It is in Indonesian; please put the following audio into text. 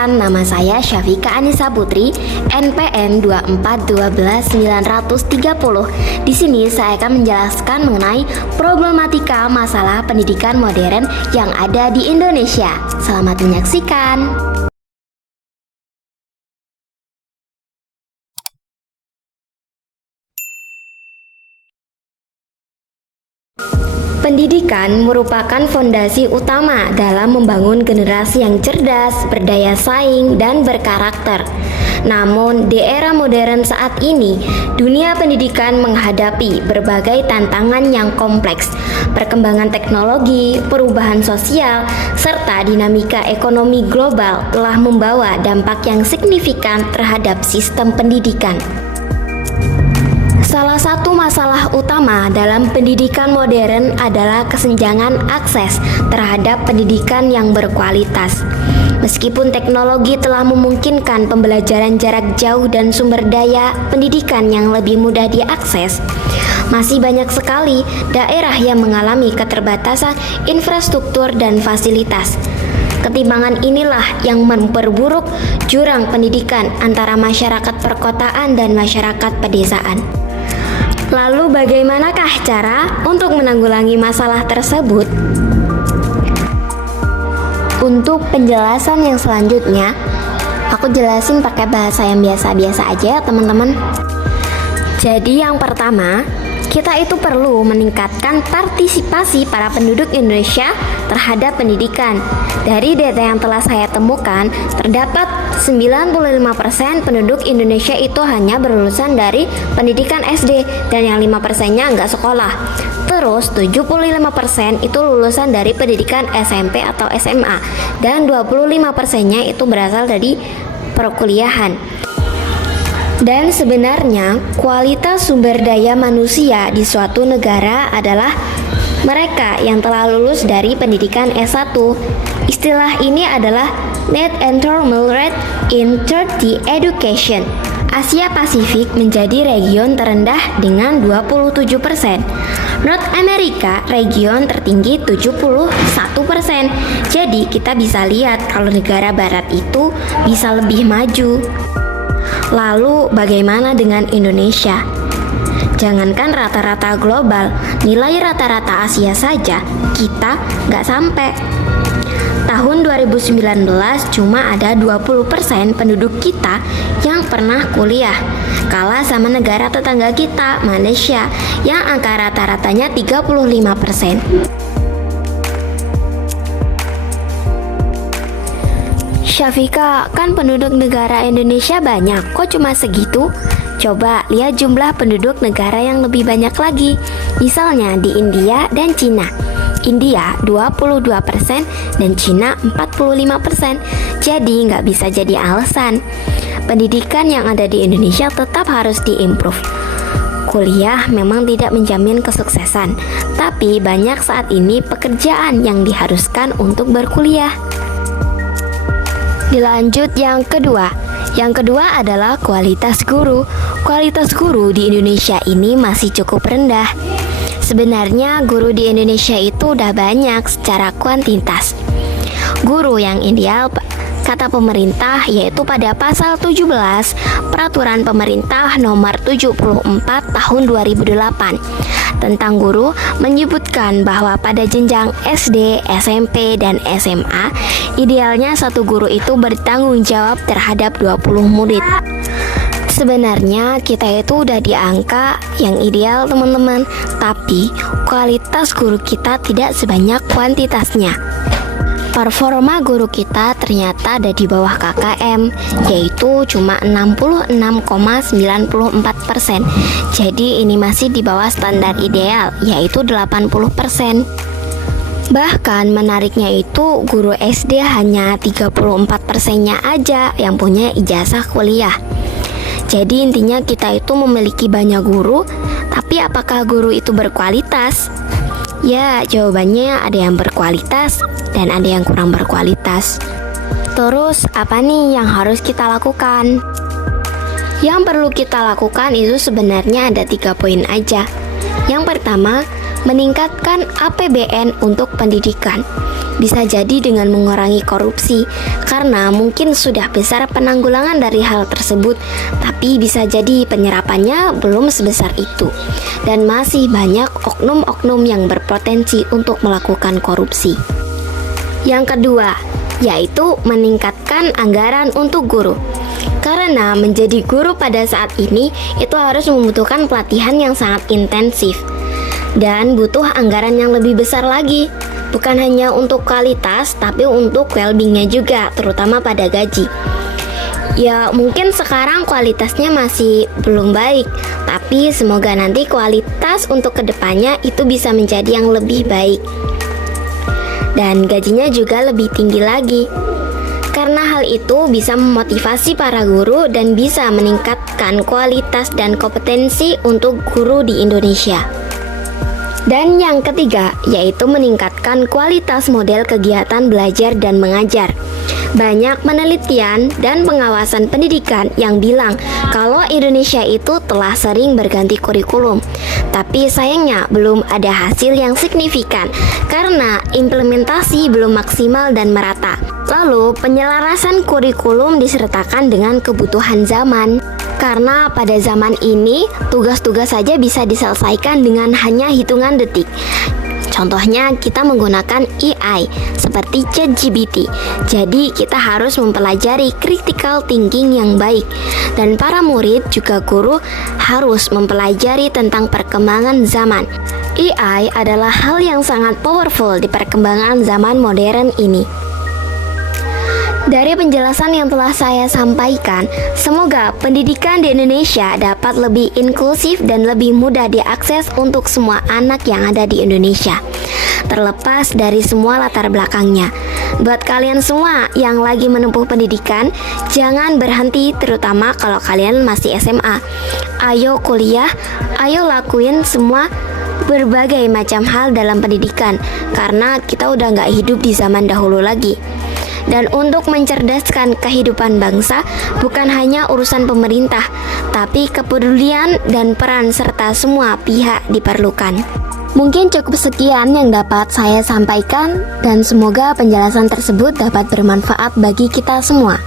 Perkenalkan, nama saya Syafika Anissa Putri, NPM 2412930. Di sini saya akan menjelaskan mengenai problematika masalah pendidikan modern yang ada di Indonesia. Selamat menyaksikan. Pendidikan merupakan fondasi utama dalam membangun generasi yang cerdas, berdaya saing, dan berkarakter. Namun, di era modern saat ini, dunia pendidikan menghadapi berbagai tantangan yang kompleks. Perkembangan teknologi, perubahan sosial, serta dinamika ekonomi global telah membawa dampak yang signifikan terhadap sistem pendidikan. Salah satu masalah utama dalam pendidikan modern adalah kesenjangan akses terhadap pendidikan yang berkualitas. Meskipun teknologi telah memungkinkan pembelajaran jarak jauh dan sumber daya pendidikan yang lebih mudah diakses, masih banyak sekali daerah yang mengalami keterbatasan infrastruktur dan fasilitas. Ketimpangan inilah yang memperburuk jurang pendidikan antara masyarakat perkotaan dan masyarakat pedesaan. Lalu bagaimanakah cara untuk menanggulangi masalah tersebut? Untuk penjelasan yang selanjutnya, aku jelasin pakai bahasa yang biasa-biasa aja ya teman-teman. Jadi yang pertama, kita itu perlu meningkatkan partisipasi para penduduk Indonesia terhadap pendidikan. Dari data yang telah saya temukan, terdapat 95% penduduk Indonesia itu hanya berlulusan dari pendidikan SD dan yang 5%-nya nggak sekolah. Terus 75% itu lulusan dari pendidikan SMP atau SMA dan 25%-nya itu berasal dari perkuliahan. Dan sebenarnya kualitas sumber daya manusia di suatu negara adalah mereka yang telah lulus dari pendidikan S1. Istilah ini adalah Net Enrollment Rate in Tertiary Education. Asia Pasifik menjadi region terendah dengan 27%. North America region tertinggi 71%. Jadi kita bisa lihat kalau negara barat itu bisa lebih maju. Lalu bagaimana dengan Indonesia? Jangankan rata-rata global, nilai rata-rata Asia saja kita nggak sampai. Tahun 2019 cuma ada 20% penduduk kita yang pernah kuliah, kalah sama negara tetangga kita, Malaysia, yang angka rata-ratanya 35%. Syafika, kan penduduk negara Indonesia banyak, kok cuma segitu? Coba lihat jumlah penduduk negara yang lebih banyak lagi, misalnya di India dan Cina. India 22% dan Cina 45%, jadi nggak bisa jadi alasan. Pendidikan yang ada di Indonesia tetap harus diimprove. Kuliah memang tidak menjamin kesuksesan, tapi banyak saat ini pekerjaan yang diharuskan untuk berkuliah. Dilanjut yang kedua. Yang kedua adalah kualitas guru. Kualitas guru di Indonesia ini masih cukup rendah. Sebenarnya guru di Indonesia itu udah banyak secara kuantitas. Guru yang ideal kata pemerintah yaitu pada pasal 17 Peraturan Pemerintah Nomor 74 Tahun 2008 tentang guru menyebutkan bahwa pada jenjang SD, SMP, dan SMA idealnya satu guru itu bertanggung jawab terhadap 20 murid. Sebenarnya kita itu udah di angka yang ideal teman-teman, tapi kualitas guru kita tidak sebanyak kuantitasnya. Performa guru kita ternyata ada di bawah KKM, yaitu cuma 66,94%. Jadi ini masih di bawah standar ideal, yaitu 80%. Bahkan menariknya itu guru SD hanya 34%-nya aja yang punya ijazah kuliah. Jadi intinya kita itu memiliki banyak guru, tapi apakah guru itu berkualitas? Ya, jawabannya ada yang berkualitas dan ada yang kurang berkualitas. Terus apa nih yang harus kita lakukan? Yang perlu kita lakukan itu sebenarnya ada 3 poin aja. Yang pertama, meningkatkan APBN untuk pendidikan. Bisa jadi dengan mengurangi korupsi, karena mungkin sudah besar penanggulangan dari hal tersebut, tapi bisa jadi penyerapannya belum sebesar itu. Dan masih banyak oknum-oknum yang berpotensi untuk melakukan korupsi. Yang kedua, yaitu meningkatkan anggaran untuk guru. Karena menjadi guru pada saat ini itu harus membutuhkan pelatihan yang sangat intensif dan butuh anggaran yang lebih besar lagi. Bukan hanya untuk kualitas, tapi untuk well-being-nya juga, terutama pada gaji. Ya, mungkin sekarang kualitasnya masih belum baik, tapi semoga nanti kualitas untuk kedepannya itu bisa menjadi yang lebih baik. Dan gajinya juga lebih tinggi lagi. Karena hal itu bisa memotivasi para guru dan bisa meningkatkan kualitas dan kompetensi untuk guru di Indonesia. Dan yang ketiga, yaitu meningkatkan kualitas model kegiatan belajar dan mengajar. Banyak penelitian dan pengawasan pendidikan yang bilang kalau Indonesia itu telah sering berganti kurikulum. Tapi sayangnya belum ada hasil yang signifikan karena implementasi belum maksimal dan merata. Lalu penyelarasan kurikulum disertakan dengan kebutuhan zaman. Karena pada zaman ini, tugas-tugas saja bisa diselesaikan dengan hanya hitungan detik. Contohnya, kita menggunakan AI seperti ChatGPT. Jadi, kita harus mempelajari critical thinking yang baik. Dan para murid juga guru harus mempelajari tentang perkembangan zaman. AI adalah hal yang sangat powerful di perkembangan zaman modern ini. Dari penjelasan yang telah saya sampaikan, semoga pendidikan di Indonesia dapat lebih inklusif dan lebih mudah diakses untuk semua anak yang ada di Indonesia, terlepas dari semua latar belakangnya. Buat kalian semua yang lagi menempuh pendidikan, jangan berhenti, terutama kalau kalian masih SMA. Ayo kuliah, ayo lakuin semua berbagai macam hal dalam pendidikan, karena kita udah gak hidup di zaman dahulu lagi. Dan untuk mencerdaskan kehidupan bangsa, bukan hanya urusan pemerintah, tapi kepedulian dan peran serta semua pihak diperlukan. Mungkin cukup sekian yang dapat saya sampaikan, dan semoga penjelasan tersebut dapat bermanfaat bagi kita semua.